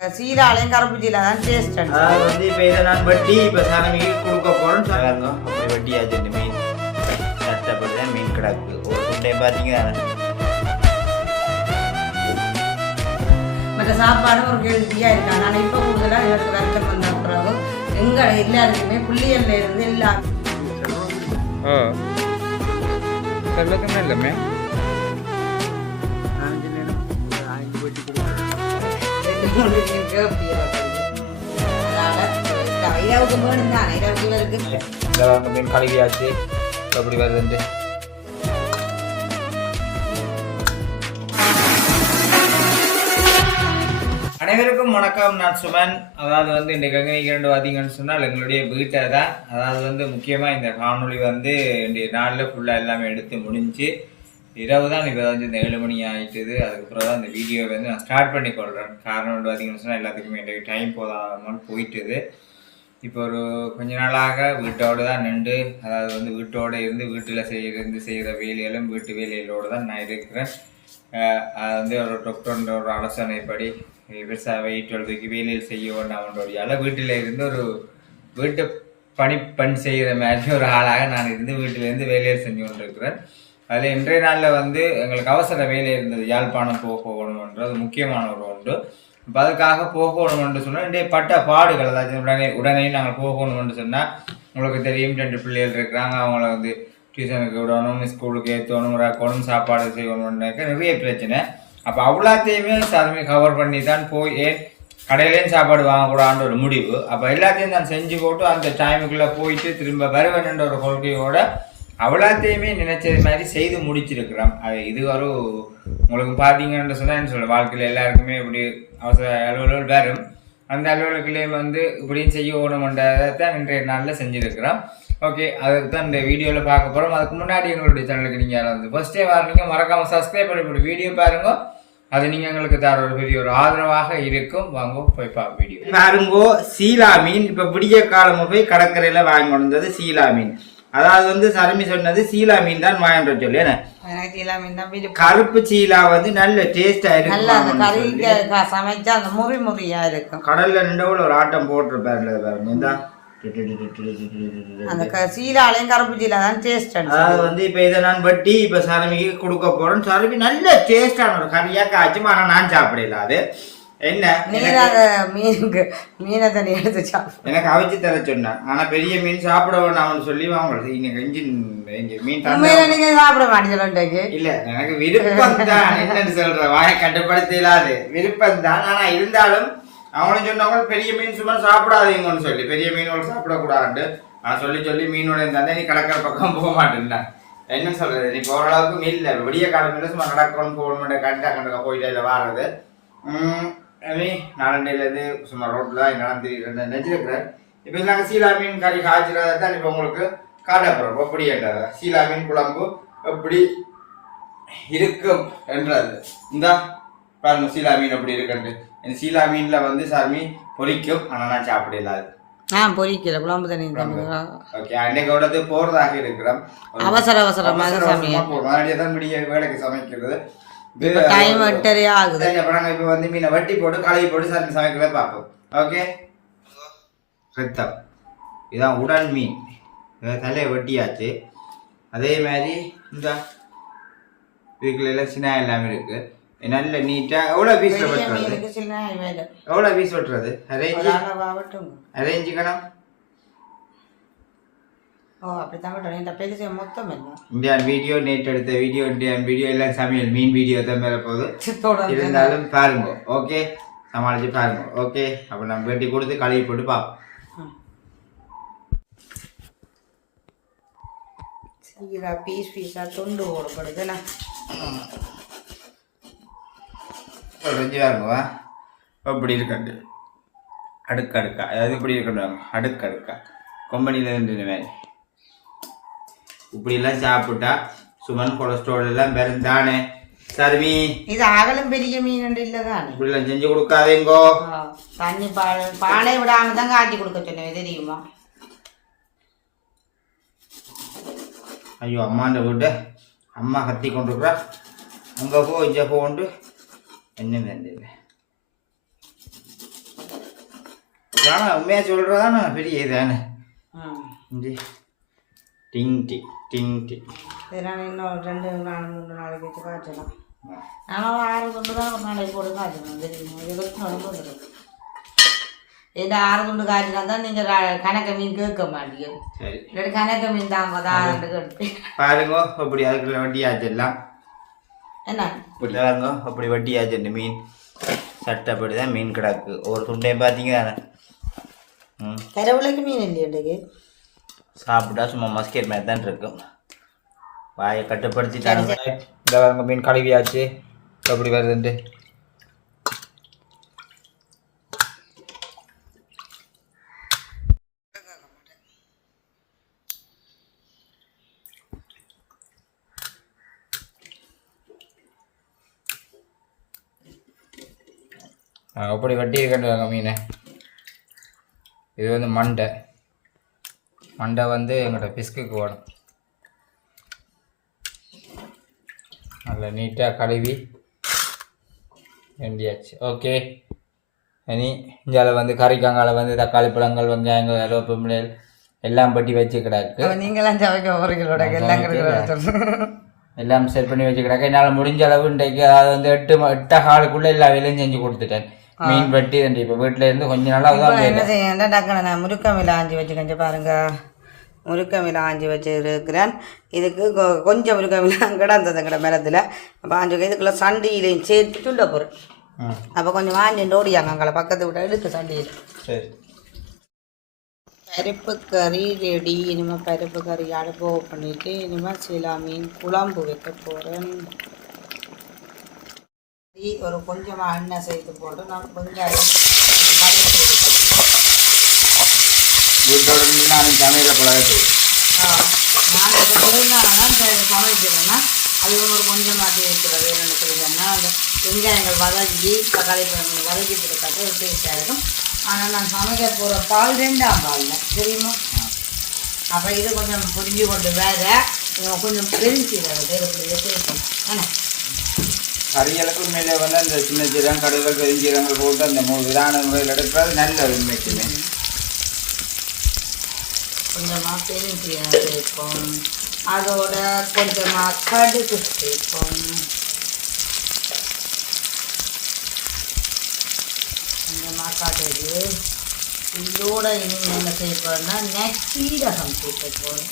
சீராலையும் கருப்பு சீலா தான் டேஸ்ட். அதாவது வந்து இப்போ இதை நான் வட்டி இப்போ சாமிக்கு கொடுக்க போகிறோம் சாங்க அப்படி வட்டியாச்சு மீன் கஷ்டப்பட்டு தான் மீன் கிடக்கு ஒரு துண்டை பார்த்தீங்கன்னா மற்ற சாப்பாடு ஒரு கேள்வியாக இருக்காங்க. ஆனால் இப்போ கூடுதலாக இவருக்கு வருத்தம் வந்த பிறகு எங்கள் எல்லாருக்குமே புள்ளியல்ல இருந்து எல்லாரும் சொல்லக்கமே இல்லைமே மீன் கழுவியாச்சு எப்படி வருது. அனைவருக்கும் வணக்கம். நான் சுமன். அதாவது வந்து இந்த கங்கனிக்கு ரெண்டு பார்த்தீங்கன்னு சொன்னால் எங்களுடைய வீட்டை தான். அதாவது வந்து முக்கியமாக இந்த காணொலி வந்து இந்த நாளில் ஃபுல்லாக எல்லாமே எடுத்து முடிஞ்சு இரவு தான் இப்போ வந்து இந்த 7 மணி ஆகிட்டுது. அதுக்கப்புறம் தான் இந்த வீடியோவை வந்து நான் ஸ்டார்ட் பண்ணி கொள்கிறேன். காரணம் வந்து பார்த்தீங்கன்னு சொன்னால் எல்லாத்துக்குமே எனக்கு டைம் போதாமல் போயிட்டுது. இப்போ ஒரு கொஞ்ச நாளாக வீட்டோடு தான் நின்று, அதாவது வந்து வீட்டோடு இருந்து வீட்டில் செய்கிற வேலைகளும் வீட்டு வேலைகளோடு தான் நான் இருக்கிறேன். அது வந்து ஒரு டாக்டர்ன்ற ஒரு ஆலோசனைப்படி பெருசாக வெயிட் வேலையில் செய்ய வேண்டாம்ன்றோடையால் வீட்டில் இருந்து ஒரு வீட்டு பணி செய்கிற மாதிரி ஒரு ஆளாக நான் இருந்து வீட்டிலேருந்து வேலையில் செஞ்சு கொண்டு இருக்கிறேன். அதில் இன்றைய நாளில் வந்து எங்களுக்கு அவசர வேலை இருந்தது. யாழ்ப்பாணம் போகணுன்றது முக்கியமான ஒரு ஒன்று. இப்போ அதுக்காக போகணும்னு சொன்னால் இன்றைய பட்ட பாடுகள், அதாச்சும் உடனே நாங்கள் போகணும்னு சொன்னால் உங்களுக்கு தெரியும் 2 பிள்ளைகள் இருக்கிறாங்க. அவங்கள வந்து டியூஷனுக்கு விடணும், ஸ்கூலுக்கு ஏற்றணும், ராக்கணும், சாப்பாடு செய்யணும்னாக்க நிறைய பிரச்சனை. அப்போ அவ்வளோத்தையுமே சாதமே கவர் பண்ணி தான் போய் கடையிலேயும் சாப்பாடு வாங்கக்கூடாதுன்ற ஒரு முடிவு. அப்போ எல்லாத்தையும் நான் செஞ்சு போட்டு அந்த டைமுக்குள்ளே போயிட்டு திரும்ப வருவேன்ற ஒரு கொள்கையோட அவ்வளோத்தையுமே நினைச்சது மாதிரி செய்து முடிச்சிருக்கிறோம். அது இது ஒரு உங்களுக்கு பார்த்தீங்கன்னு சொன்னால் என்ன சொல்ல, வாழ்க்கையில் எல்லாருக்குமே இப்படி அவசர அலுவலர்கள் வரும். அந்த அலுவலகங்களையும் வந்து இப்படியும் செய்யணும்ன்றதை தான் இன்றைய நாளில் செஞ்சுருக்கிறோம். ஓகே, அதுக்கு தான் இந்த வீடியோவில் பார்க்க போகிறோம். அதுக்கு முன்னாடி எங்களுடைய சேனலுக்கு நீங்கள் யாராவது வந்து ஃபர்ஸ்டே வரீங்க மறக்காமல் சப்ஸ்கிரைப் பண்ணி வீடியோ பாருங்க. அது நீங்கள் எங்களுக்கு தர ஒரு பெரிய ஒரு ஆதரவாக இருக்கும். வாங்க போய் வீடியோ பாருங்கோ. சீலா மீன் இப்போ விடிய காலமாக போய் கடற்கரையில் வாங்கி கொண்டு வந்தது சீலா மீன். அதாவது வந்து சரமி சொன்னது சீலா மீன் தான் வாங்கிட்டு சொல்லி கருப்பு சீலா வந்து நல்ல டேஸ்டா இருக்கு. சமைச்சா அந்த முறிமுறியா இருக்கும். கடல்ல நின்று ஒரு ஆட்டம் போட்டிருப்பாரு பாருங்க. அந்த சீலாலையும் கருப்பு சீலா தான் டேஸ்ட். அதாவது வந்து இப்ப இதை நான் வட்டி இப்ப சரமிக்கு கொடுக்க போறேன். சரமி நல்ல டேஸ்டான ஒரு கறியா காய்ச்சும். ஆனா நான் சாப்பிடல. அது என்ன மீனை தண்ணி எடுத்து சாப்பிடும் எனக்கு அவிச்சு தர சொன்னேன். ஆனா பெரிய மீன் சாப்பிட வேண்டாம்னு சொல்லி மீன் சாப்பிட மாட்டேங்க. இல்ல எனக்கு விருப்பம் தான். என்னன்னு சொல்ற வாயை கட்டுப்படுத்த இல்லாது விருப்பம் தான். ஆனா இருந்தாலும் அவங்களும் சொன்னவங்க பெரிய மீன் சும்மா சாப்பிடாதீங்கன்னு சொல்லி பெரிய மீனோட சாப்பிடக்கூடாதுன்ட்டு நான் சொல்லி மீனோட இருந்தா நீ கடற்கரை பக்கம் போக மாட்டேன்னா என்ன சொல்றது. நீ போற அளவுக்கு இல்லை விடிய காலமில்ல சும்மா கடற்கரை போகணும் கண்டக்க போயிட்டு இல்லை வாரது. நாலண்டையிலேருந்து சும்மா ரோட்டில் தான் நடந்து நினைச்சிருக்கிறேன். இப்போ நாங்கள் சீலா மீன் கறி காய்ச்சிறதை தான் இப்போ உங்களுக்கு காட்டப்படுறோம். எப்படி என்றது சீலா மீன் குழம்பு எப்படி இருக்கும் என்றது. இந்தா பாருங்க சீலா மீன் எப்படி இருக்குன்ட்டு. இந்த சீலா மீனில் வந்து சாமி பொரிக்கும். ஆனால் நான் சாப்பிடலாது பொரிக்கல குழம்பு தண்ணி. ஓகே, அன்னைக்கு போறதாக இருக்கிறோம். அவசரமாக தான் விடிய வேலைக்கு சமைக்கிறது. டைம் 8:30 ஆகுது. இப்போ வந்து மீனை வட்டி போட்டு கழுவி போட்டு சாமி சமைக்கிறத பார்ப்போம். ஓகே, ரத்தம் இதான் உடன் மீன் தலையை வெட்டியாச்சு. அதே மாதிரி இந்த இதுக்குள்ள சின்ன எல்லாமே இருக்கு. நல்ல நீட்டா எவ்வளோ பீஸ் வெட்டுறது எவ்வளோ பீஸ் வெட்டுறது அரேஞ்சிக்கணும். இந்தியன் வீடியோ நேற்று எடுத்த வீடியோ இந்தியன் வீடியோ எல்லாம் சமையல் மீன் வீடியோ தான் மேலே போகுது. இருந்தாலும் பாருங்க. ஓகே, சமாளிச்சு பாருங்க. ஓகே, அப்போ நம்ம வெட்டி கொடுத்து கழுவி போட்டு பார்ப்போம். பீஸ் பீஸா துண்டு போடப்படுதுண்ணா. செஞ்சு பாருங்க எப்படி இருக்கண்டு அடுக்கடுக்கா. அதாவது இப்படி இருக்கணும் அடுக்கடுக்கா கொம்பனியில் இருந்து மாதிரி இப்படிலாம் சாப்பிட்டா சுமன் கொலஸ்ட்ரால் எல்லாம் பெருந்தானே. சர்மி இது அகலும் பெரிய மீன் இல்லதானே இப்படிலாம் செஞ்சு கொடுக்காதேங்கோ. தண்ணி பாலை விடாம தான் காட்டி கொடுக்க சொன்னேன் தெரியுமா. ஐயோ அம்மாண்ட வீட்டு அம்மா கத்தி கொண்டிருக்கிறா. அங்கே போ இங்கே போண்டு என்ன வேண்டியது ஆனால் உண்மையாக சொல்கிறதானே பெரிய இதானே ம் இஞ்சி டிங் டி டிங் டி இதெல்லாம் இன்னும் 2-3 நாளைக்கு வச்சு காய்ச்சலாம். ஆனால் 6 துண்டு தான் ஒரு நாளைக்கு போட்டு காய்ச்சணும் தெரியுமா? இதுக்கு வந்துடும். இந்த 6 துண்டு காய்ச்சினா தான் நீங்கள் கணக்க மீன் கேட்க மாட்டீங்க. சரி இல்லாட்டி கணக்க மீன் தான் 6 கேட்பேன். பாருங்க அப்படி அதுக்குள்ள வட்டியாச்செல்லாம் என்ன இப்படி பாருங்க அப்படி வட்டியாச்சு மீன் சட்டப்படி தான் மீன் கிடக்கு ஒரு துண்டையும் பார்த்தீங்க தானே. கரவுளைக்கு மீன் இல்லையாட்டுக்கு சாப்பிட்டா சும்மா மஸ்கெட் மாதிரி தான் இருக்கும். வாயை கட்டுப்படுத்திட்டாங்க. இந்த பாருங்க மீன் கழுவியாச்சு எப்படி வருதுன்ட்டு. அப்படி வட்டி இருக்கேன் மீனை. இது வந்து மண்டை வந்து எங்களோட பிஸ்குக்கு வேணும். நல்லா நீட்டாக கழுவி வேண்டியாச்சு. ஓகே இனி இஞ்சால வந்து கறிக்காங்கால வந்து தக்காளி பழங்கள் வெங்காயங்கள் கருவேப்பிலை எல்லாம் பட்டி வச்சு கிடக்கு. நீங்களாம் சமைக்க போகிறீங்களோட எல்லாம் செட் பண்ணி வச்சு கிடக்கு. என்னால் முடிஞ்ச அளவு இன்றைக்கு அதாவது வந்து 8 காலுக்குள்ளே எல்லா வேலையும் செஞ்சு கொடுத்துட்டேன். மீன் வெட்டி தண்டி இப்போ வீட்டில் இருந்து கொஞ்ச நாளாக என்ன செய்ய டக்குனு நான் முருக்கை மீன் ஆஞ்சி வச்சுக்கேன் பாருங்க. முருக்கை மீன் ஆஞ்சி வச்சுருக்கிறேன். இதுக்கு கொஞ்சம் முருக்கை மீன் கிடந்தது எங்கட மரத்தில். அப்போ ஆஞ்சி இதுக்குள்ள சண்டியிலையும் சேர்த்து சுண்ட போகிறேன். அப்போ கொஞ்சம் வாங்கி ஓடியாங்க அங்கே பக்கத்து விட இருக்கு சண்டியில். சரி பருப்பு கறி ரெடி. இனிமேல் பருப்பு கறி அடுப்பு பண்ணிவிட்டு இனிமேல் சில மீன் குழம்பு வைக்க போகிறேன். ஒரு கொஞ்சமாக எண்ணெய் சேர்த்து போட்டு நான் வெங்காயம் வீட்டோட நான் சமையல பழகத்து நான் இப்போ தெரிந்தால்தான் சமைக்கிறேன்னா அது ஒரு கொஞ்சமாக இருக்கிறது. என்னென்னு சொல்லுங்கன்னா அந்த வெங்காயங்கள் வதக்கி தக்காளி பழங்கள் வதக்கி கொடுத்தாக்க ஒரு டேஸ்ட்டாக இருக்கும். ஆனால் நான் சமைக்க போகிற பால் 2ஆம் பாலில் தெரியுமா? அப்போ இது கொஞ்சம் புரிஞ்சு கொண்டு வேற கொஞ்சம் பெருஞ்சிடாது இருக்கும். ஆனால் கறிகளுக்கு உண்மையிலே வந்து அந்த சின்ன சீரகம் கடுகுகள் பெருஞ்சீரகங்கள் போட்டு அந்த விதான முறையில் எடுக்கிறது நல்ல உண்மைக்குமே. கொஞ்சமாக பெருஞ்சீரகம் சேர்ப்போம். அதோட கொஞ்சமாக கடுகு சேர்ப்போம். கொஞ்சமாக கடுகு. இதோட இனிமேல் என்ன சேர்ப்போம்னா நெச்சீரகம் சேர்ப்போம்.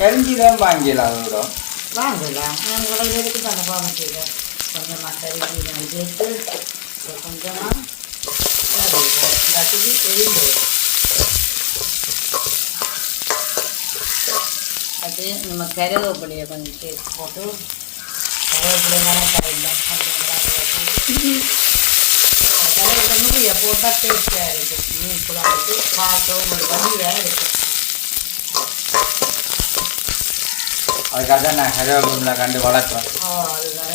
பெருஞ்சீரகம் வாங்கிடலாம் அதோட வாங்கலாம். நான் உடல் எடுத்து தந்த பாமத்தில் கொஞ்சமாக கறிஞ்சீரகம் சேர்த்து கொஞ்சமாக இல்லாட்டி தெரிஞ்சு அது நம்ம கருவேப்பிலையை கொஞ்சம் சேர்த்து போட்டு கருவேப்பிலை தானே கரையில் கருவேப்பிலை நுழைய போட்டால் டேஸ்ட்டாக இருக்கும். மீன் குழம்புக்கு பார்க்க உங்களுக்கு வண்டியாக இருக்கும். அதுக்காக தான் நான் கருவேப்பிலை கண்டு வளர்க்குறேன். அதுதான்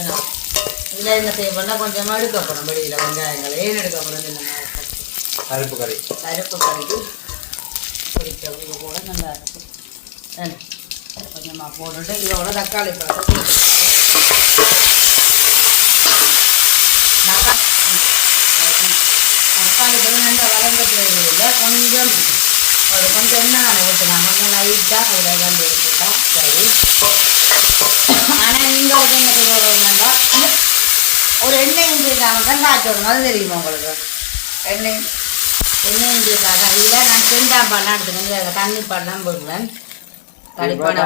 இதில் என்ன செய்யப்போனா கொஞ்சமாக எடுக்கப்படும் வெளியில் வெங்காயங்கள். ஏன் எடுக்கப்படும் இந்த பருப்பு கறி கறிக்கு பிடிக்கிறதுக்கு கூட நல்லா இருக்கும். கொஞ்சமாக போட்டுட்டு இதோட தக்காளி பழத்தை தக்காளி பழம் நல்லா வளர்ந்த தேவையில்லை. கொஞ்சம் எண்ணெய் ஊற்றினாங்க கொஞ்சம் லைட்டாக அதில் வந்து எடுத்துட்டா சரி. ஆனால் நீங்கள் என்ன செய்வாங்க ஒரு எண்ணெயும் சேர்த்தாங்க தான் காய்ச்சணும். அது தெரியுமா உங்களுக்கு? எண்ணெயும் சேர்த்தாங்க. இதில் நான் 2ஆம் பால்லாம் எடுத்துக்கணும். தண்ணி பால்லாம் போடுவேன். தனிப்பான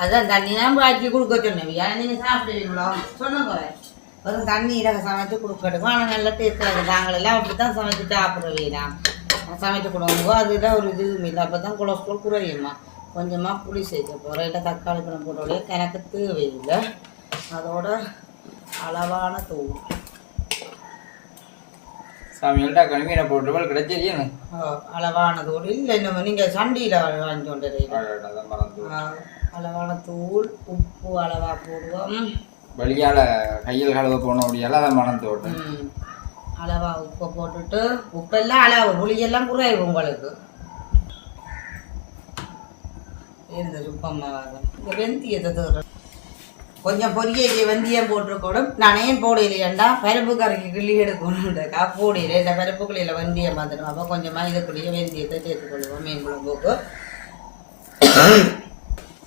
அதுதான் தண்ணி தான் காய்ச்சி கொடுக்க சொன்னேன். ஏன்னா நீங்கள் சாப்பிடுவீங்களோ சொன்ன வெறும் தண்ணியில் சமைச்சு கொடுக்கட்டுக்கும். ஆனால் நல்ல டேஸ்ட்டாக இருக்குது. நாங்களெல்லாம் அப்படி தான் சமைச்சு சாப்பிடுவீங்க. சமைச்சு கொடுங்க அதில் ஒரு இதுவும் இல்லை. அப்போ தான் கொலஸ்ட்ரால் குறையுமா. கொஞ்சமாக புளி சேர்க்க போகிறேன். இல்லை தக்காளி பழம் போட்டோடைய எனக்கு தேவையில்லை. அதோட அளவான தூள் சமையல்டா கனிமீனை போட்டு கிடைச்சிருக்கீங்க. அளவான தூள் இல்லை இன்னும் நீங்கள் சண்டியில் வாங்கி கொண்டு அளவான தூள். உப்பு அளவாக போடுவோம். வெளியால் கையில் கழுவ போன முடியால அதை மணந்து விட்டு அளவாக உப்பை போட்டுட்டு உப்பெல்லாம் அளவு புளியெல்லாம் குறைவு உங்களுக்கு. இந்த உப்பம்மாவாக இந்த வெந்தயத்தை கொஞ்சம் பொரியக்கு வெந்தயம் போட்டிருக்கணும். நான் ஏன் போடையிலேண்டா பருப்பு கறிக்கு கிள்ளி எடுக்கணுன்றக்கா போடையில இந்த பருப்புக்குள்ளையில் வெந்தயம் வந்துடும். அப்போ கொஞ்சமாக இதுக்குள்ளேயே வெந்தயத்தை சேர்த்துக்கொள்வோம் மீன் குழம்புக்கு.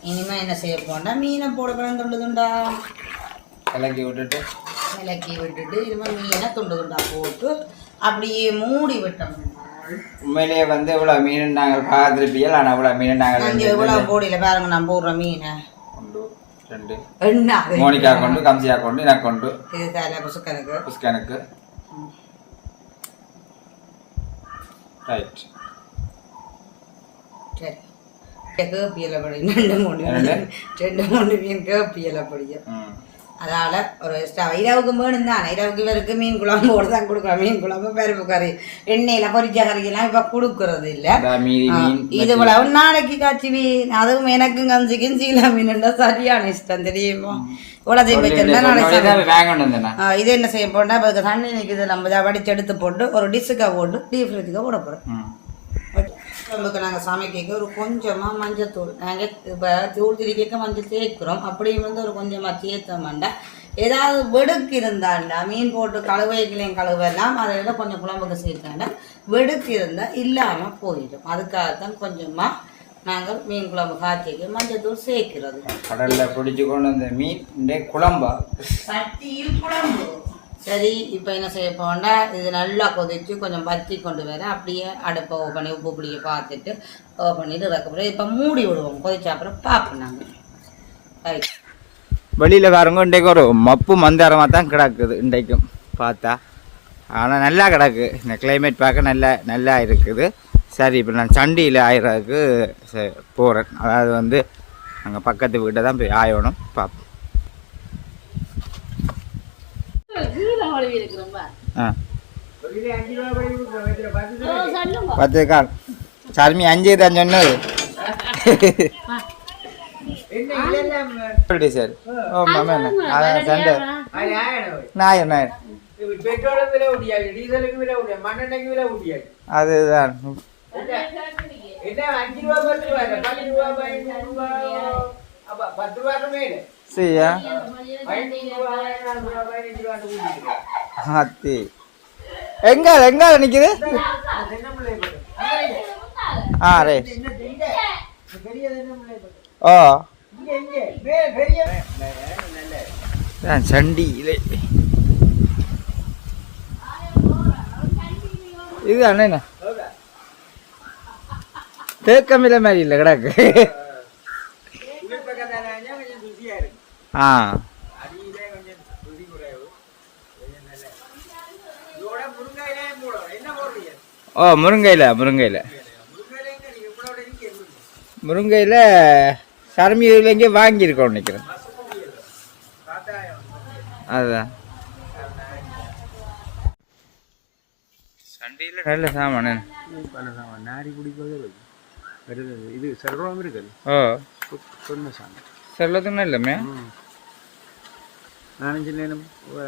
இனிமேல் என்ன செய்ய போனா மீனை போட துண்டுதுண்டா கலக்கி விட்டுட்டு இனிமேல் மீனை துண்டுதுண்டா போட்டு அப்படியே மூடி விட்டோம். உண்மையிலேயே வந்து இவ்வளவு மீன் நாங்கள் பார்த்துருப்பீங்க. ஆனால் இவ்வளவு மீன் நாங்கள் இவ்வளவு போடையில பாருங்க நான் போடுற மீனை ரெண்டு மோனிகா கொண்டு கம்சியா கொண்டு எனக்கு கொண்டு இது தலை புஸ்கனுக்கு ரைட் சரி கேப்பியல படி 2 மீன் கேப்பியல படியும். அதனால ஒரு இரவுக்கு வேணும் தான். இரவுக்கு இவருக்கு மீன் குழம்போடு தான் கொடுக்குறோம். மீன் குழம்பு பருப்பு கறி எண்ணெயில பொரிச்ச கறிக்கெல்லாம் இப்ப கொடுக்கறது இல்லை. இது இவ்வளவு நாளைக்கு காய்ச்சி மீன் அதுவும் எனக்கும் கஞ்சிக்கும் சீலா மீன் சரியான இஷ்டம் தெரியுமா. இவ்வளோதையும் வச்சிருந்தா நாளைக்கு இது என்ன செய்ய போட்டா இப்போ தண்ணி நிற்குது நம்ம வடிச்சு எடுத்து போட்டு ஒரு டிஷ்ஷுக்காக போட்டு டீப் ஃப்ரிட்ஜுக்காக போட போகிறோம். குழம்புக்கு நாங்கள் சமைக்க ஒரு கொஞ்சமாக மஞ்சத்தூள் நாங்கள் இப்போ தூள் திரிக்க மஞ்சள் சேர்க்குறோம். அப்படியும் வந்து ஒரு கொஞ்சமாக சேர்த்தோம்டா ஏதாவது வெடுக்கு இருந்தாண்டா மீன் போட்டு கழுவைகளையும் கழுவெல்லாம் அதில் கொஞ்சம் குழம்புக்கு சேர்த்தாண்டா வெடுக்கு இருந்தால் இல்லாமல் போயிடும். அதுக்காகத்தான் கொஞ்சமாக நாங்கள் மீன் குழம்பு காய்ச்சிக்கு மஞ்சத்தூள் சேர்க்கிறது. கடலில் பிடிச்சி கொண்டு வந்த மீன் குழம்பா சட்டியில் குழம்பு. சரி இப்போ என்ன செய்ய போனா இது நல்லா கொதிச்சு கொஞ்சம் வத்தி கொண்டு வர அப்படியே அடுப்பை ஓ பண்ணி உப்பு புளியை பார்த்துட்டு ஓ பண்ணிட்டு இறக்கப்புறம் இப்போ மூடி விடுவோம். கொதிச்ச அப்புறம் பார்ப்போம் நாங்கள். ரைட் வெளியில் பாருங்க இன்றைக்கு ஒரு மப்பு மந்தாரமாக தான் கிடக்குது இன்றைக்கும் பார்த்தா. ஆனால் நல்லா கிடக்கு. இந்த கிளைமேட் பார்க்க நல்லா இருக்குது. சரி இப்போ நான் சண்டியில் ஆயிரத்துக்கு போகிறேன். அதாவது வந்து அங்கே பக்கத்து வீட்டை தான் போய் ஆயணும் பார்ப்போம். பத்து கால் சார்மி 5 தான் சொன்னது. சார் ஓ மாமா அதான் சண்டை நாயர் அதுதான் சரியா எங்க நிக்குது. ரைட் ஓ சண்டியிலே இது அண்ணா தேக்கமில்ல மாதிரி இல்லை கிடக்கு. ஓ முருங்கையில் சரமியில் எங்கேயும் வாங்கியிருக்கோம் நினைக்கிறேன். அதுதான் சண்டையில் நல்ல சாமான நாரி குடிப்பது இது செல்வம் இருக்குது. ஓ சொன்ன சாமி செல்லத்துக்கு இல்லைமே 4-5 நேரம்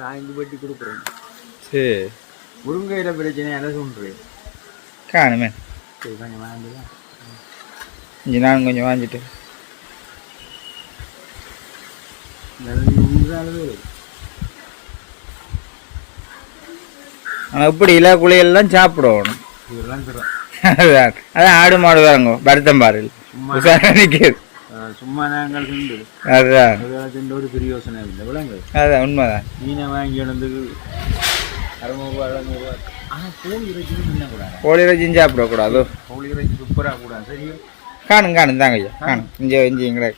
5 பெட்டி கொடுக்குறேன். சரி முருங்கையில் பிரச்சனை அதை சொல்கிறேன் காணுமே. சரி கொஞ்சம் வாங்கிதான் இங்கே நான் கொஞ்சம் வாங்கிட்டு ஆனால் இப்படி இல்லை குளியெல்லாம் சாப்பிடணும். இதெல்லாம் தரும். அதுதான் அதான் ஆடு மாடு வாங்க வருத்தம் பாரு நிற்கிறது. சும்மா நாங்கள் திண்டு அதுதான் திண்டு ஒரு பெரிய யோசனை இல்லை விளங்கு. அதுதான் உண்மைதான். மீனை வாங்கி வந்து 600-700. ஆனால் கோழி இறைச்சி தின்னக்கூடாது. கோழி இறைச்சியும் சாப்பிடக்கூடாது. கோழி இறைச்சி சூப்பராக கூடாது. சரி காணும் தாங்க ஐயா காணும் இஞ்சி எங்கடா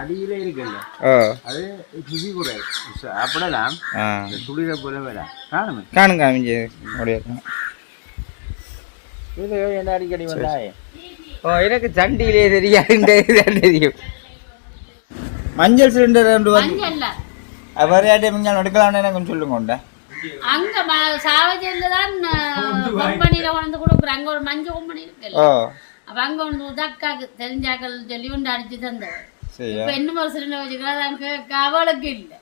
அடியிலே இருக்குல்ல. ஓ அது சுதி கூட சாப்பிடலாம். துளிர போல வேலை காணுமே காணுங்க இஞ்சி முடியாது. என்ன அடிக்கடி வந்தாயே. ஓ எனக்கு சண்டியிலே தெரியும். மஞ்சள் சிலிண்டர் வேறையாட்டே மிஞ்சால் எடுக்கலாம்னு கொஞ்சம் சொல்லுங்க உண்ட. அங்க சாவஜல்ல தான் கம்பெனில வந்து கொடுக்குறாங்க. அங்க ஒரு மஞ்சள் கம்பெனி இருக்குல்ல. அப்ப அங்க ஒன்று உதக்காக்கு தெரிஞ்சாக்கள் சொல்லி ஒன்று அடிச்சு தந்தவர். இப்ப இன்னும் ஒரு சிலிண்டர் வச்சுக்கலாம் அவளுக்கு இல்லை.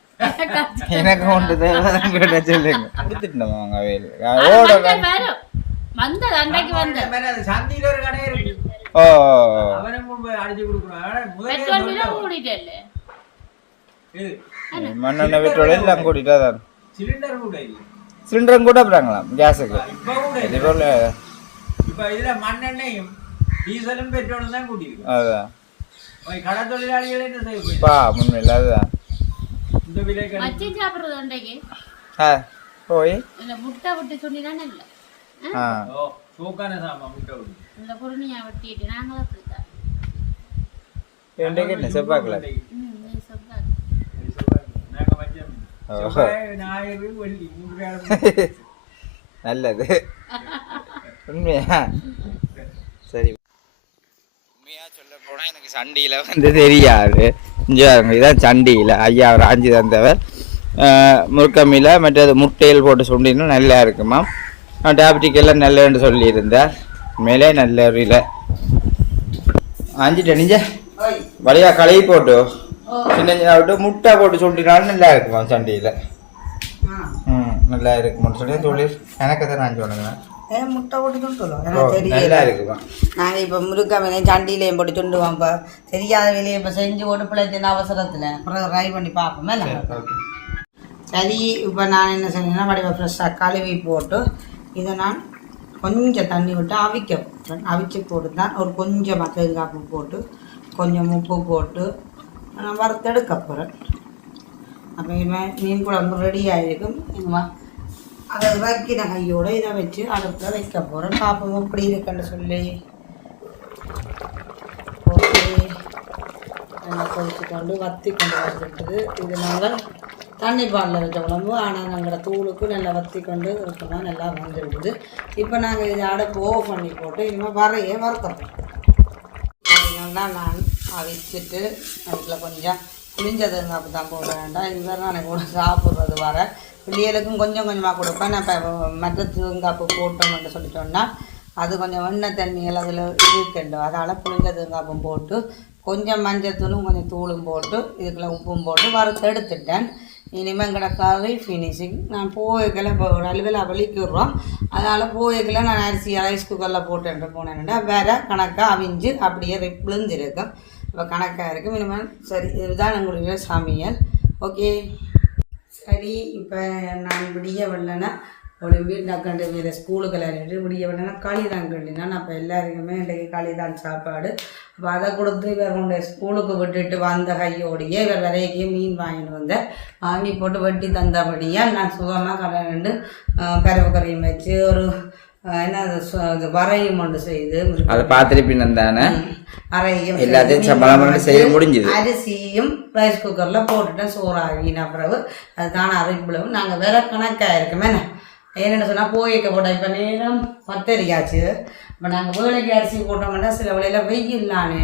எனக்கு ஒன்று தேவை சொல்லுங்க கொடுத்துட்டோம். வரும் வந்தது அன்றைக்கு வந்தது. சந்தியில் ஒரு கடை இருக்கு. ஓ அவனும் போய் அடிச்சு கொடுக்குறான் பெட்ரோல் விலை கூடிட்டல்ல மண்ணெண்ணெய் பெட்ரோல் எல்லாம் கூட்டிட்டா தான் சிலிண்டர் கூட இல்லை சிலிண்டரும் கூட போறாங்களாம் கேஸுக்கு இப்போ கூட பெட்ரோல் இப்போ இதுல மண்ணெண்ணையும் டீசலும் பெட்ரோலும் தான் கூட்டியிருக்கு அதான் கடை தொழிலாளிகளே என்ன செய்ய போய் பா முன்னில் அதுதான் இந்த விலைக்கு மச்சி சாப்பிடுறது அன்றைக்கு போய் இல்ல முட்டை விட்டு சொன்னிதானே இல்ல சோக்கான சாமா முட்டை விட்டு இந்த பொருணியா வெட்டிட்டு நாங்களும் அப்படித்தான் என்ன செவ்வாய்க்கிழமை நீ சொல்றாரு நாங்க மச்சம் ஞாயிறு வெள்ளி 3 நாள் நல்லது உண்மையா சரி உண்மையா சொல்ல போனா எனக்கு சண்டியில வந்து தெரியாது இதான் சண்டியில ஐயா அவர் ஆஞ்சி தந்தவர் முறுக்கம்மில மற்றது முட்டையில் போட்டு சுண்டினா நல்லா இருக்குமா டேப்டிக் எல்லாம் நல்லன்னு சொல்லியிருந்தார் மேலே நல்ல ஒரு இல்லை ஆஞ்சிட்ட நீங்க வழியா கழுவி போட்டு சின்ன விட்டு முட்டை போட்டு சுண்டினாலும் நல்லா இருக்குமா சண்டியில் நல்லா இருக்குமான்னு சொல்லி தொழில் எனக்கு தான் நான் சொன்னேன் முட்டை போட்டு சுட்டுவோம் எனக்கு தெரியல நல்லா இருக்குமா நாங்கள் இப்போ முருக்காமலையும் சண்டியிலையும் போட்டு சுண்டுவோம் இப்போ தெரியாத வேலையை இப்போ செஞ்சு போட்டு பிள்ளைச்சின அவசரத்தில் அப்புறம் ட்ரை பண்ணி பார்ப்போமே சரி இப்போ நான் என்ன சொன்னேன்னா வடிவ ஃப்ரெஷ்ஷாக கழுவி போட்டு இதை நான் கொஞ்சம் தண்ணி விட்டு அவிக்க போட்டேன் அவிச்சு போட்டு தான் ஒரு கொஞ்சம் தேங்காய்ப்பு போட்டு கொஞ்சம் உப்பு போட்டு நான் வறுத்தெடுக்க போகிறேன் அப்போ மீன் குழம்பு ரெடி ஆகிருக்கும் அதை வைக்கிற கையோடு இதை வச்சு அடுப்பில் வைக்க போகிறேன் பார்ப்போம் எப்படி இருக்குன்னு சொல்லி போட்டு நல்லா கொதிச்சு கொண்டு வற்றி கொண்டு வந்துட்டுது இது நாங்கள் தண்ணி பாலில் வச்ச குழம்பு ஆனால் நாங்களோட தூளுக்கு நல்லா வற்றி கொண்டு இருக்கணும் நல்லா வந்துடுது இப்போ நாங்கள் இதை அடுப்பு ஓஃப் பண்ணி போட்டு இனிமேல் வரையே வறுக்கப்போம் அதனால நான் அவிச்சிட்டு அதில் கொஞ்சம் புளிஞ்சதுங்க அப்படி தான் போட வேண்டாம் இது வேறு நான் கூட சாப்பிட்றது வர பிள்ளைகளுக்கும் கொஞ்சம் கொஞ்சமாக கொடுப்பேன் நான் இப்போ மற்ற தேங்காப்பு போட்டோம்னு சொல்லிட்டோன்னா அது கொஞ்சம் எண்ணெய் தண்ணிகள் அதில் இருக்கட்டும் அதனால் புளிஞ்ச தேங்காப்பும் போட்டு கொஞ்சம் மஞ்சத்தூளும் கொஞ்சம் தூளும் போட்டு இதுக்குள்ள உப்பும் போட்டு வறுத்து எடுத்துட்டேன் இனிமேல் எங்கட கறி ஃபினிஷிங் நான் போய்க்கல இப்போ ஒரு அலுவலாக வலிக்கிடுறோம் அதனால் போய்க்கல நான் அரிசி ரைஸ் குக்கரில் போட்டுட்டு போனேன்னா வேறு கணக்காக அவிஞ்சு அப்படியே விழுந்திருக்கும் இப்போ கணக்காக இருக்கும் இனிமேல் சரி இதுதான் எங்களுடைய சமையல் ஓகே சரி இப்போ நான் விடிய வரலன்னா ஒரு வீட்டாக்கண்டு வேறு ஸ்கூலுக்கு விடிய வரலன்னா களி தான் கண்டினா அப்போ எல்லாருக்குமே இன்றைக்கு களி தான் சாப்பாடு அப்போ அதை கொடுத்து இவர் கொண்டு ஸ்கூலுக்கு விட்டுட்டு வந்த கையோடையே இவர் விலைக்கு மீன் வாங்கிட்டு வந்தேன் வாங்கி போட்டு வெட்டி தந்தபடியாக நான் சுகமாக கலந்து பருப்பு கறியும் வச்சு ஒரு என்ன வரையும் ஒன்று செய்து அதை பார்த்துருப்பீங்க தானே அரையும் எல்லாத்தையும் சம்பளம் செய்ய முடிஞ்சுது அரிசியும் ரைஸ் குக்கரில் போட்டுட்டேன் சோறாகின பிறகு அது தானே அரைப்பிளவும் நாங்கள் வேற கணக்காக இருக்குமே என்னென்ன சொன்னால் போய்க்க போட்டோம் இப்போ நேரம் 10:30 இப்போ நாங்கள் வேலைக்கு அரிசி போட்டோம்னா சில வேலையில் வெயில்லானே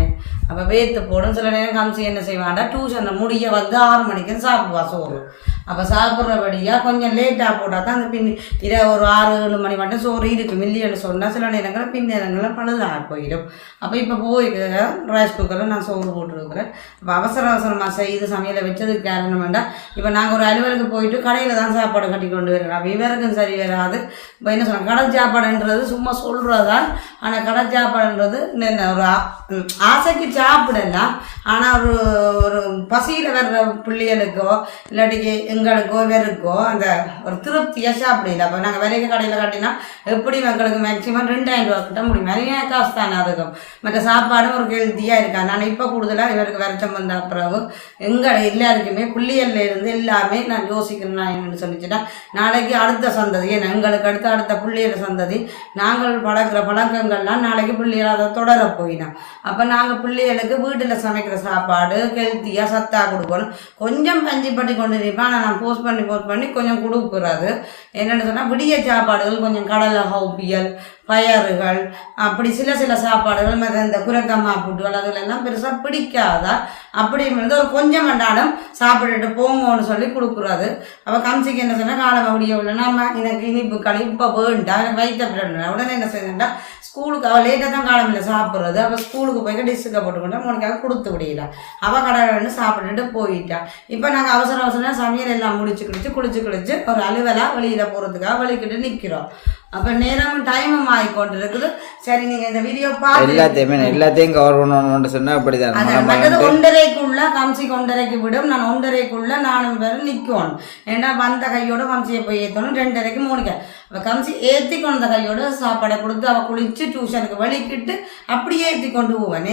அப்போ வேர்த்து போடும் சில நேரம் கம்சி என்ன செய்வாண்டா டியூஷனில் முடிய வந்து 6 மணிக்கு சாப்பிடுவா சோறு அப்போ சாப்பிட்றபடியாக கொஞ்சம் லேட்டாக போட்டால் தான் அந்த இரவு ஒரு 6-7 மணி மட்டும் சோறு இருக்குது மில்லியன்னு சொன்னால் சில நேரங்களில் பின்னேரங்களில் பழுதாக போயிடும் அப்போ இப்போ போய்க்க ரைஸ் குக்கரில் நான் சோறு போட்டுருக்குறேன் இப்போ அவசரமாக செய்து சமையலை வச்சதுக்கு காரணம் வேண்டாம் இப்போ நாங்கள் ஒரு அலுவலுக்கு போயிட்டு கடையில் தான் சாப்பாடு கட்டி கொண்டு வருகிறோம் அப்போ இவருக்கும் சரி வராது இப்போ என்ன சொல்கிறோம் கடை சாப்பாடுன்றது சும்மா சொல்கிறதான் ஆனால் கடை சாப்பாடுன்றது ஒரு ஆசைக்கு சாப்பிடலாம் ஆனால் ஒரு பசியில் வர்ற பிள்ளைகளுக்கோ இல்லாட்டிக்கு எங்களுக்கோ வேறுக்கோ அந்த ஒரு திருப்தியாக சாப்பிடல அப்போ நாங்கள் விலைக்கு கடையில் கட்டினா எப்படி மக்களுக்கு மேக்ஸிமம் 2000 ரூபா கிட்ட முடியும் நிறைய காசு தானே அதுக்கும் மற்ற சாப்பாடும் ஒரு ஹெல்த்தியாக இருக்காது நான் இப்போ கூடுதலாக இவருக்கு வருத்தம் வந்த பிறகு எங்கள் எல்லாருக்குமே பிள்ளைகள்ல இருந்து எல்லாமே நான் யோசிக்கிறேன் நான் என்னென்னு சொல்லிச்சுட்டா நாளைக்கு அடுத்த சந்ததி எங்களுக்கு அடுத்த பிள்ளைகள சந்ததி நாங்கள் பழக்கிற பழக்கங்கள்லாம் நாளைக்கு பிள்ளைகள் அதை தொடர போயினோம் அப்போ நாங்கள் பிள்ளைகளுக்கு வீட்டில் சமைக்கிற சாப்பாடு ஹெல்த்தியாக சத்தாக கொடுக்கணும் கொஞ்சம் பஞ்சி பட்டி கொண்டு இருப்பேன் ஆனால் நான் போஸ்ட் பண்ணி கொஞ்சம் கொடுக்குறாது என்னென்னு சொன்னால் விடிய சாப்பாடுகள் கொஞ்சம் கடலை ஹவுப்பியல் பயறுகள் அப்படி சில சாப்பாடுகள் மற்ற இந்த குரக்கம்மா புட்டுகள் அதிலெல்லாம் பெருசாக பிடிக்காதா அப்படி வந்து ஒரு கொஞ்சம் மண்டாலும் சாப்பிட்டுட்டு போங்கன்னு சொல்லி கொடுக்குறாது அப்போ கம்சிக்கு என்ன சொன்னால் காலம் முடியவில்லை நம்ம எனக்கு இனிப்பு களி இப்போ வேண்டாம் வைத்த உடனே என்ன செய்யணும்டா ஸ்கூலுக்கு அவள் லேட்டாக தான் காலமில் சாப்பிட்றது அப்போ ஸ்கூலுக்கு போய் டிஸ்ஸுக்கு போட்டுக்கொண்டு உனக்காக கொடுத்து விடல அவள் கடை சாப்பிட்டுட்டு போயிட்டா இப்போ நாங்கள் அவசரம் சமையல் எல்லாம் குளிச்சு ஒரு அலுவலாக வெளியில் போகிறதுக்காக வலிக்கிட்டு நிற்கிறோம் அப்ப நேரமும் டைமும் ஆகிக்கொண்டு இருக்குது. சரி நீங்க இந்த வீடியோ பார்த்து எல்லாத்தையும் கவர் பண்ணணும்னு சொன்னா அப்படிதான். மற்றது 1:30க்குள்ள கம்சிக்கு 1:30க்கு விடும். நான் 1:30க்குள்ள நானும் பேரும் நிக்கணும். ஏன்னா வந்த கையோட கம்சியை போய் ஏற்றணும். 2:30க்கு 3க்கு அவ கம்சி ஏற்றி கொண்ட கையோட சாப்பாடை கொடுத்து அவள் குளிச்சு டியூஷனுக்கு வலிக்கிட்டு அப்படியே ஏற்றி கொண்டு போவேன்.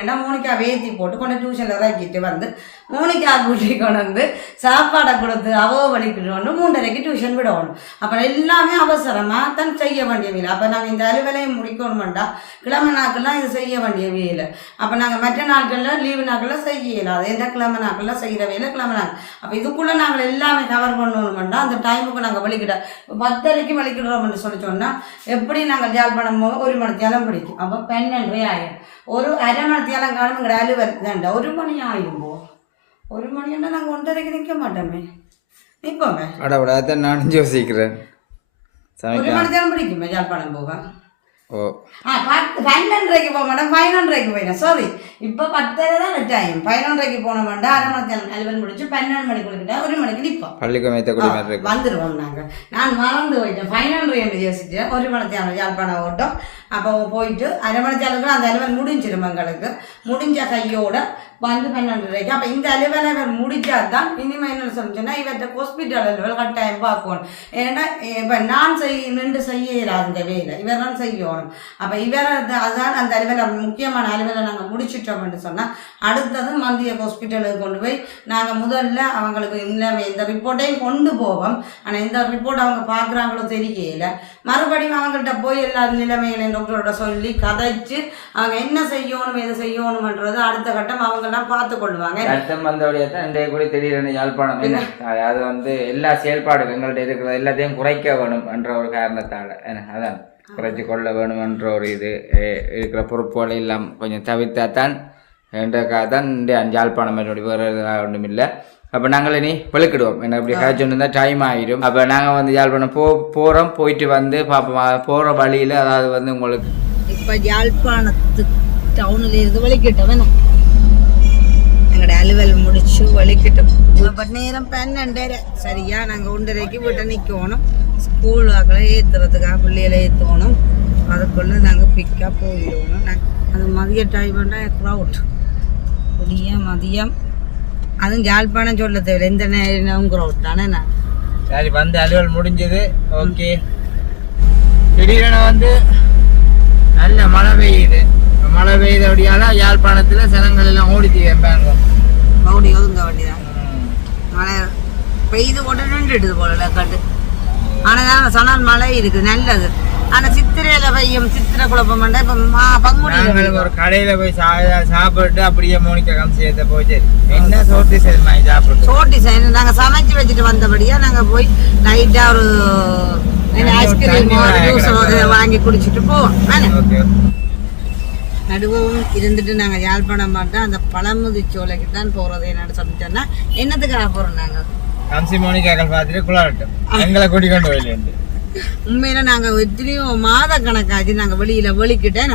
ஏன்னா மோனிக்காவை ஏற்றி போட்டு கொண்டு டியூஷனில் இறக்கிட்டு வந்து மோனிக்கா கூட்டி கொண்டு வந்து சாப்பாடை கொடுத்து அவள் வலிக்கிட்டு கொண்டு 3:30க்கு டியூஷன் விடணும். அப்புறம் எல்லாமே அவசரமாக தான் செய்ய வேண்டிய வேலை. அப்போ நாங்கள் இந்த அலுவலையும் முடிக்கணுமெண்டா கிழமை நாட்கள்லாம் இது செய்ய வேண்டிய வேலை. அப்போ நாங்கள் மற்ற நாட்களில் லீவு நாட்களில் செய்யலாம். அது எந்த கிழமை நாட்களில் செய்கிற வேலை கிழமை நாள். அப்போ இதுக்குள்ளே நாங்கள் எல்லாமே கவர் பண்ணணுமெண்டா அந்த டைமுக்கு நாங்கள் வலிக்கிட்ட 10:30க்கு வலிக்கிடுறோம்னு சொல்லி சொன்னால் எப்படி நாங்கள் ஜாழ்ப்பாணம் போக 1 மணித்தியாலம் பிடிக்கும். அப்போ 12:30 ஆயிடும். ஒரு அரை மணித்தியாலம் காணுங்கிற அலுவல் தாண்டா 1 மணி ஆயிடும். 1 மணின்னா நாங்கள் 1:30க்கு நிற்க மாட்டோமே, நிற்போமே. அடவிடாத நானும் யோசிக்கிறேன். 1 மணித்தியாலம் பிடிக்குமே ஜாழ்ப்பாணம் போக. ஓ 12:30க்கு போக மாட்டேன், 11:30க்கு போயிட்டேன். சாரி, இப்போ 10:30 தான் டைம். 11:30க்கு போன மாட்டேன். அரை மணித்தியாலம் அலுவல் முடிச்சு 12 மணிக்கு குளிக்கிட்டேன். 1 மணிக்கு நிற்போம். வந்துடுவோம். நாங்கள் நான் மறந்து போயிட்டேன். 11:30 என்று யோசிச்சு 1 மணித்தியாலம் ஜாழ்ப்பாணம் ஓட்டம். அப்போ போயிட்டு அரை மணித்தியாலுக்கு அந்த அலுவல் முடிஞ்சிடும். எங்களுக்கு முடிஞ்ச கையோட வந்து 12:30. அப்போ இந்த அலுவலை முடிச்சா தான் இனிமேல் என்ன சொல்லிச்சுன்னா இவர்கிட்ட ஹாஸ்பிட்டல் அலுவல் கட்டாயம் பார்க்கணும். ஏன்னா இப்போ நான் நின்று செய்யலாம் அந்த வேலை, இவர் தான் செய்யணும். அப்போ இவர் அதான் அந்த அலுவலை முக்கியமான அலுவலை நாங்கள் முடிச்சிட்டோம்னு சொன்னால் அடுத்தது மந்திய ஹாஸ்பிட்டலுக்கு கொண்டு போய் நாங்கள் முதல்ல அவங்களுக்கு இந்த ரிப்போர்ட்டையும் கொண்டு போவோம். ஆனால் இந்த ரிப்போர்ட் அவங்க பார்க்குறாங்களோ தெரியல. மறுபடியும் அவங்கள்ட்ட போய் எல்லா நிலைமைகளையும் டாக்டரோட சொல்லி கதைச்சு அவங்க என்ன செய்யணும் எது செய்யணும்ன்றது அடுத்த கட்டம் அவங்கெல்லாம் பார்த்து கொள்வாங்க. கட்டம் வந்தபடியாக தான் இன்றைய கூட திடீரென யாழ்ப்பாணம் அது வந்து எல்லா செயல்பாடுகள் எங்கள்கிட்ட இருக்கிற எல்லாத்தையும் குறைக்க வேணும் என்ற ஒரு காரணத்தால் அதான் குறைச்சி கொள்ள வேணும் என்ற ஒரு இது இருக்கிற பொறுப்புகளை எல்லாம் கொஞ்சம் தவிர்த்தா தான் என்றக்காக தான் இந்த யாழ்ப்பாணம் வேறு ஒன்றும் இல்லை. அப்போ நாங்கள் இனி வெளுக்கிடுவோம். என்ன இப்படி காய்ச்சல் இருந்தால் டைம் ஆகிடும். அப்போ நாங்கள் வந்து யாழ்ப்பாணம் போகிறோம், போயிட்டு வந்து பார்ப்போம். போகிற வழியில் அதாவது வந்து உங்களுக்கு இப்போ யாழ்ப்பாணத்து டவுனில் இருந்து வலிக்கிட்டோம். எங்களோட அலுவல் முடிச்சு வலிக்கிட்டோம். இப்போ நேரம் 12:30 சரியா. நாங்கள் 1:30க்கு வீட்டை நிற்கணும். ஸ்கூல் வாக்கில் ஏற்றுறதுக்காக பிள்ளைகளை ஏற்றணும். அதுக்குள்ளே நாங்கள் பிக்காக போயிடணும். அது மதிய டைம்னா க்ரௌட் புதிய மதியம். அதுவும் யாழ்ப்பாணம் சொல்ல தேவையில்லை, எந்த நேரம் க்ரௌட் தானே. நான் சரி வந்து அலுவல் முடிஞ்சது. ஓகே, திடீரென வந்து நல்ல மழை பெய்யுது. மழை பெய்யுது அப்படியால யாழ்ப்பாணத்தில் சனங்கள் எல்லாம் ஓடிச்சு வைப்பாங்க. ஓடி ஒதுங்க வேண்டியதான். மழை பெய்து கொண்டு நின்றுடுது போல கட்டு. ஆனால் சனால் மழை இருக்குது நல்லது. ஆனால் சித்திரையில பையும் சித்திரை குழப்பம் பண்ணா இப்போ பங்குனி ஒரு கடையில போய் சாப்பிட்டு அப்படியே மோனிகா கம்சியத்தை போச்சு. என்ன சோட்டி சைன் சாப்பிட்டு சோட்டி சைன் நாங்கள் சமைச்சு வச்சுட்டு வந்தபடியா நாங்கள் போய் லைட்டா ஒரு ஐஸ்கிரீம் ஜூஸ் வாங்கி குடிச்சிட்டு போவோம். நடுவும் இருந்துட்டு நாங்கள் யாழ்ப்பாணம் பார்த்தா அந்த பழமுதி சோலைக்கு தான் போறது. என்னன்னு சொல்லிட்டோன்னா என்னத்துக்காக போறோம் நாங்கள் கம்சி மோனிகாக்கள் பார்த்துட்டு குளாட்டும் எங்களை கூட்டிக்கொண்டு போயிலேருந்து. உண்மையில நாங்கள் எத்தனையோ மாத கணக்காச்சு நாங்கள் வெளியில வெளிக்கிட்டேன்.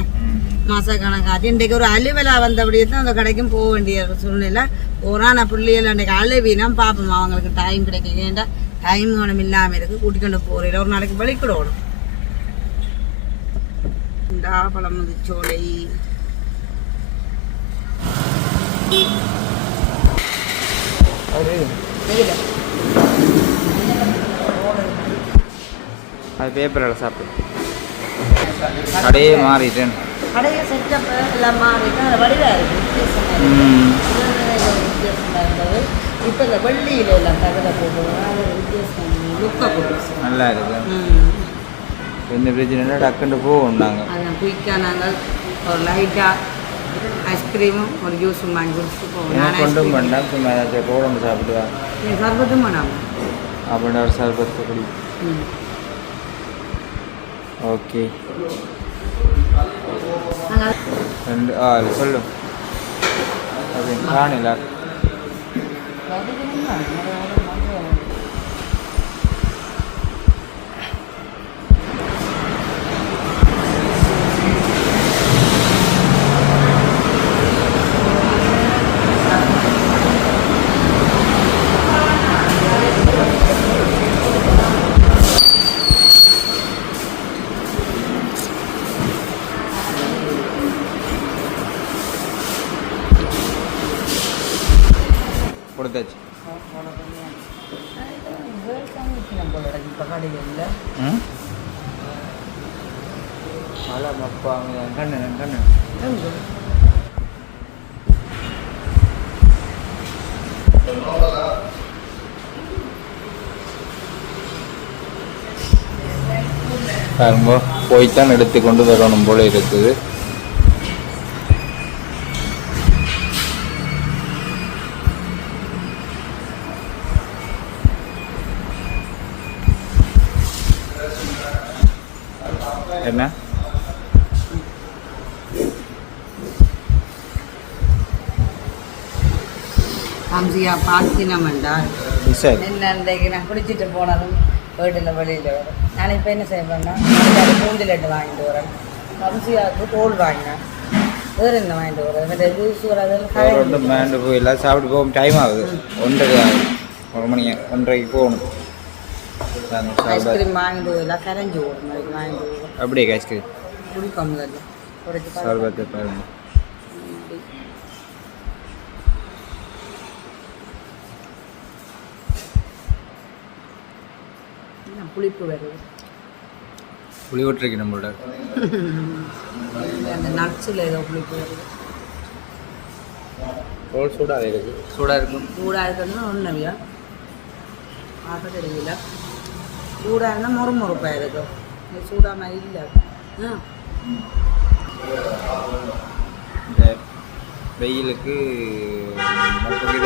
மாத கணக்காச்சு இன்றைக்கு ஒரு அலுவலா வந்தபடியே தான் அந்த கடைக்கும் போக வேண்டிய சூழ்நிலை. நான் பிள்ளைகள் அன்றைக்கு அழுவினா பார்ப்போம் அவங்களுக்கு டைம் கிடைக்க. ஏன்டா டைம் வேணும் இல்லாமல் இருக்கு. கூட்டிக்கொண்டு போகிறேன் ஒரு நாளைக்கு வெளிக்கிடணும். இந்த பழமுதி சோலை அது பேப்பரில் சாப்பிட்டு கடையே மாறிட்டேன். கடையை செட்டப் எல்லாம் மாறிட்டு அது வடிவாக இருக்குது. வித்தியாசமாக இருந்தது. இப்போ இந்த வெள்ளியில் எல்லாம் தகவலை போட்டுருவோம். அது வித்தியாசம் லுக்காக போட்டு நல்லா இருக்குது. எந்த பிரச்சனை டக்குன்னு போவோம். நாங்கள் அதான் குயிக்காக நாங்கள் ஒரு லைட்டாக ஐஸ்கிரீமும் ஒரு ஜூஸும் வாங்கி குடிச்சிட்டு போவோம். கொண்டும் வேண்டாம், சும்மா ஏதாச்சும் கோடம்பு சாப்பிடுவாங்க. சர்பத்தும் வேணாம் அப்படின்னா ஒரு சர்பத்து குடி. ஓகே சொல்லு ஓகே காணில போல இப்போ கடையில் இல்லை மழை மப்பாங்க கண்ணு பாருங்க போய்த்தான் எடுத்து கொண்டு வரணும் போல இருக்குது. என்ன காமிச்சியா பார்த்தினமெண்டா என்னன்றைக்கு நான் குடிச்சிட்டு போனதும் வீட்டில் வெளியில் வரும். நான் இப்போ என்ன செய்வேன்னா பூந்திலட்டு வாங்கிட்டு வரேன், கம்சியாவுக்கு தோல் வாங்கினேன், வேறு என்ன வாங்கிட்டு வரேன் ஜூஸ் வரது போயிடலாம். சாப்பிட்டு போகும் டைம் ஆகுது, 1 மணி 1:30 போகணும். ஐஸ்கிரீம் வாங்கிட்டு போயிடலாம், கரைஞ்சி ஒரு நாளைக்கு வாங்கிட்டு போயிடும். அப்படியே ஐஸ்கிரீம் குடிப்போம் முதல்ல சர்பத்தை பாருங்க. புளிப்பு வருது, புளி விட்டுருக்கு நம்மளோட அந்த நட்ஸில் ஏதோ புளிப்பு வருது. ரோல் சூடாக இருக்குது, சூடாக இருக்குன்னு ஒன்றுவியா பார்க்க தெரியல. சூடாக இருந்தால் முறுமுறுப்பாக இருக்கும், சூடாக மாதிரி இல்லை. இந்த வெயிலுக்கு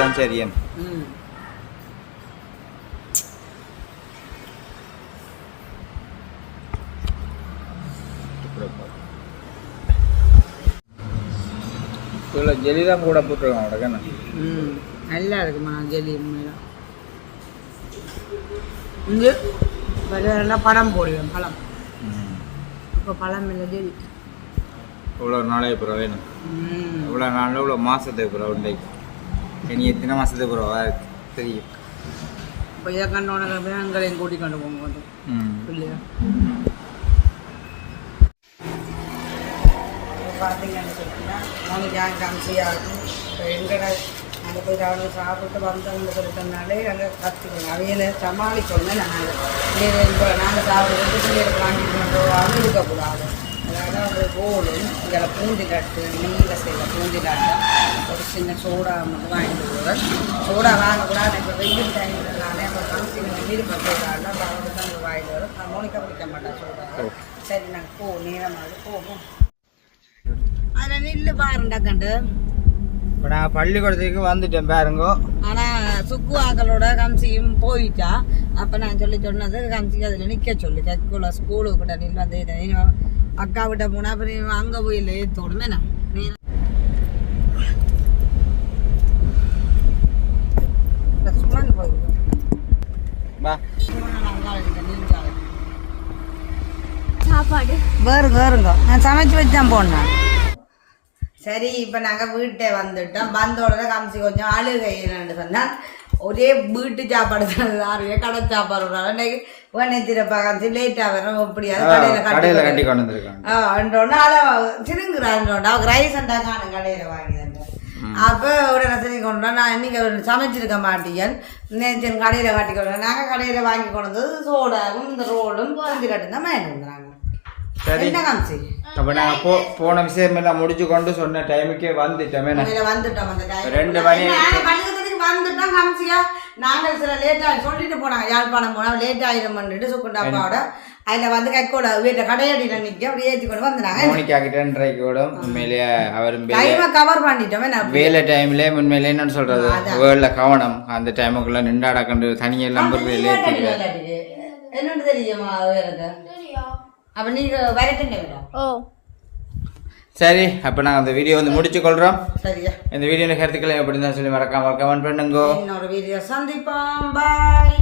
தான் சரியா. ஜெலி தான் கூட போட்டுருக்கோம் அவடக்கண்ணா. நல்லா இருக்குமா ஜெலி உண்மையிலாம். இங்கே வேறு பழம் போடுவேன், பழம் இப்போ பழம் இல்லை ஜெலி. இவ்வளோ நாளே அப்புறம் வேணும், இவ்வளோ நாளில் இவ்வளோ மாதத்துக்கு அப்புறம் உண்டைக்கு இனி எத்தனை மாதத்துக்கு அப்புறம் தெரியும். இப்போ இதை கண்டோன்னு எங்களையும் கூட்டி கொண்டு போக மாட்டோம் இல்லையா. பார்த்தீங்கன்னு சொன்னீங்கன்னா மோனிகா கம்சியாகும். இப்போ எங்கடா அங்கே போய் அவங்க சாப்பிட்டு வந்தவங்க கொடுத்தனாலே அங்கே கற்றுக்கணும், அவையில சமாளிக்கணும். நாங்கள் சாப்பிட்டு பிள்ளைகளுக்கு வாங்கிட்டு போகாமல் இருக்கக்கூடாது. அதனால் அவங்க போடும் இங்கே பூந்தி லட்டு, நெய்யில் செய்ய பூந்தி லட்டு, ஒரு சின்ன சோடா மட்டும் வாங்கிட்டு போவேன். சோடா வாங்கக்கூடாது, இப்போ வெயில் டைம்னாலே அப்போ கம்சிங்க விருப்பம் சோடான்னா அவங்க தான் வாங்கிட்டு வரும். மோனிகா பிடிக்க மாட்டேன் சோடா. சரி நாங்கள் நேரமாக போவோம். அதில் நில்லு பாருண்டா கண்டு. இப்போ நான் பள்ளிக்கூடத்துக்கு வந்துட்டேன் பாருங்க. ஆனால் சுக்கு ஆக்களோட கம்சியும் போயிட்டா. அப்போ நான் சொன்னது கம்சிக்கு அதில் நிற்க சொல்லி கற்கூல ஸ்கூலுக்கு கூட நில் வந்து அக்கா விட்ட போனால் அப்புறம் அங்கே போய் இல்லை ஏற்றோடுமே. நான் சும்மான்னு போயிருக்கோம். சாப்பாடு வேறுங்க நான் சமைச்சு வச்சு தான் போனேன். சரி இப்போ நாங்கள் வீட்டை வந்துட்டோம். வந்தோடனே காமிச்சு கொஞ்சம் அழுகைன்னு சொன்னால் ஒரே வீட்டு சாப்பாடு தான், கடை சாப்பாடு இன்னைக்கு நேத்திரப்பா காமிச்சு லேட்டாக வரோம். எப்படியாவது கடையில் கட்டி கொண்டு வந்துருக்காங்க. அதை திருங்குறான்றோண்டா அவங்க ரைஸ் அண்டா காணும் கடையில் வாங்கி தந்தேன். அப்போ உடனே சரி கொண்டோம். நான் நீங்கள் சமைச்சிருக்க மாட்டீங்க, நேற்று கடையில் கட்டி கொண்டு நாங்கள் கடையில் வாங்கி கொண்டு வந்தது சோடாவும் இந்த ரோலும் குழந்தை கட்டு தான் வாங்கி வந்துடுறாங்க. சரி அப்போ நாங்கள் போன விஷயம் எல்லாம் முடிச்சு கொண்டு சொன்ன டைமுக்கே வந்துட்டோம். 2 மணி வந்துட்டோம். காமிச்சியா நாங்கள் சில லேட்டாக சொல்லிட்டு போனாங்க, யாழ்ப்பாணம் போனால் லேட் ஆயிரம் பண்ணிட்டு சுக்குண்டாப்பாவோட அதில் வந்து கைக்கோட வீட்டை கடையடியில் நிற்க அப்படி ஏற்றி கொண்டு வந்துனாங்க. மோனிகா கிட்ட 2:30 கூட உண்மையிலேயே அவர் டைமை கவர் பண்ணிட்டோமே. வேலை டைம்ல உண்மையிலே என்னன்னு சொல்றது வேலை கவனம் அந்த டைமுக்குள்ள நின்றாட கண்டு தனியெல்லாம் என்னன்னு தெரியுமா வேறு. அப்போ நீங்கள் வரட்டுங்க. சரி அப்போ நாங்கள் அந்த வீடியோ வந்து முடிச்சு கொள்கிறோம். சரியா இந்த வீடியோ கருத்துக்களை எப்படி தான் சொல்லி மறக்காம கமெண்ட் பண்ணுங்க. இன்னொரு வீடியோ சந்திப்போம். பாய்.